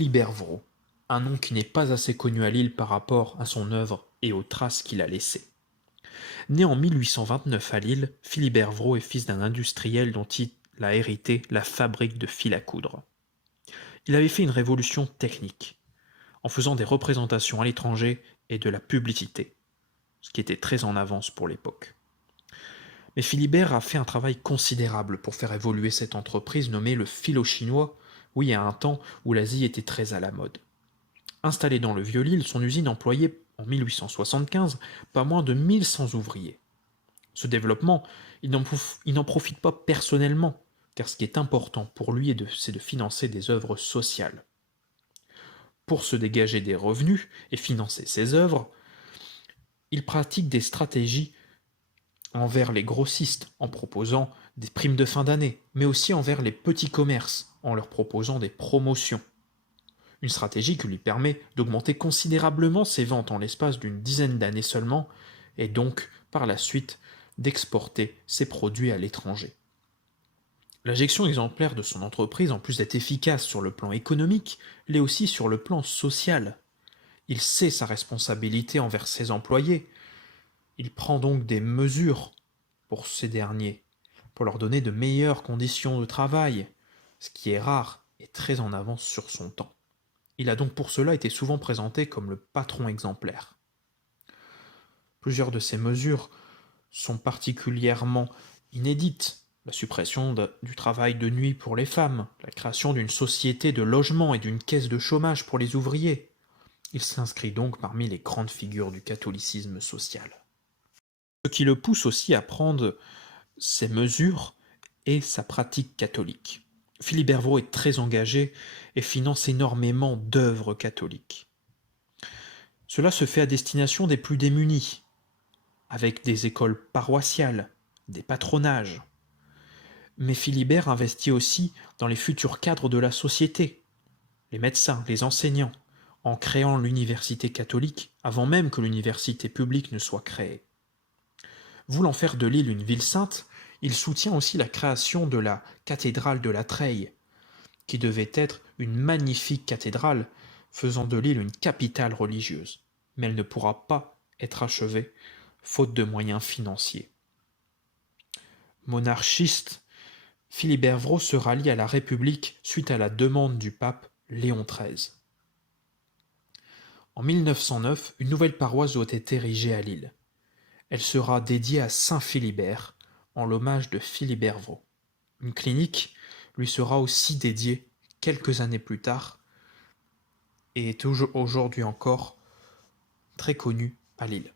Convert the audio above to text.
Philibert Vraud, un nom qui n'est pas assez connu à Lille par rapport à son œuvre et aux traces qu'il a laissées. Né en 1829 à Lille, Philibert Vraud est fils d'un industriel dont il a hérité la fabrique de fil à coudre. Il avait fait une révolution technique, en faisant des représentations à l'étranger et de la publicité, ce qui était très en avance pour l'époque. Mais Philibert a fait un travail considérable pour faire évoluer cette entreprise nommée le Philo-Chinois, oui, à un temps où l'Asie était très à la mode. Installé dans le Vieux-Lille, son usine employait en 1875 pas moins de 1100 ouvriers. Ce développement, il n'en profite pas personnellement, car ce qui est important pour lui c'est de financer des œuvres sociales. Pour se dégager des revenus et financer ses œuvres, il pratique des stratégies envers les grossistes en proposant des primes de fin d'année, mais aussi envers les petits commerces en leur proposant des promotions. Une stratégie qui lui permet d'augmenter considérablement ses ventes en l'espace d'une dizaine d'années seulement, et donc, par la suite, d'exporter ses produits à l'étranger. La gestion exemplaire de son entreprise, en plus d'être efficace sur le plan économique, l'est aussi sur le plan social. Il sait sa responsabilité envers ses employés. Il prend donc des mesures pour ces derniers, pour leur donner de meilleures conditions de travail, ce qui est rare et très en avance sur son temps. Il a donc pour cela été souvent présenté comme le patron exemplaire. Plusieurs de ces mesures sont particulièrement inédites. La suppression du travail de nuit pour les femmes, la création d'une société de logement et d'une caisse de chômage pour les ouvriers. Il s'inscrit donc parmi les grandes figures du catholicisme social. Ce qui le pousse aussi à prendre ces mesures est sa pratique catholique. Philibert Vraud est très engagé et finance énormément d'œuvres catholiques. Cela se fait à destination des plus démunis, avec des écoles paroissiales, des patronages. Mais Philibert investit aussi dans les futurs cadres de la société, les médecins, les enseignants, en créant l'université catholique avant même que l'université publique ne soit créée. Voulant faire de Lille une ville sainte, il soutient aussi la création de la cathédrale de la Treille, qui devait être une magnifique cathédrale faisant de Lille une capitale religieuse. Mais elle ne pourra pas être achevée, faute de moyens financiers. Monarchiste, Philibert Vraud se rallie à la République suite à la demande du pape Léon XIII. En 1909, une nouvelle paroisse doit être érigée à Lille. Elle sera dédiée à Saint Philibert, en l'hommage de Philibert Vraud. Une clinique lui sera aussi dédiée quelques années plus tard et est aujourd'hui encore très connue à Lille.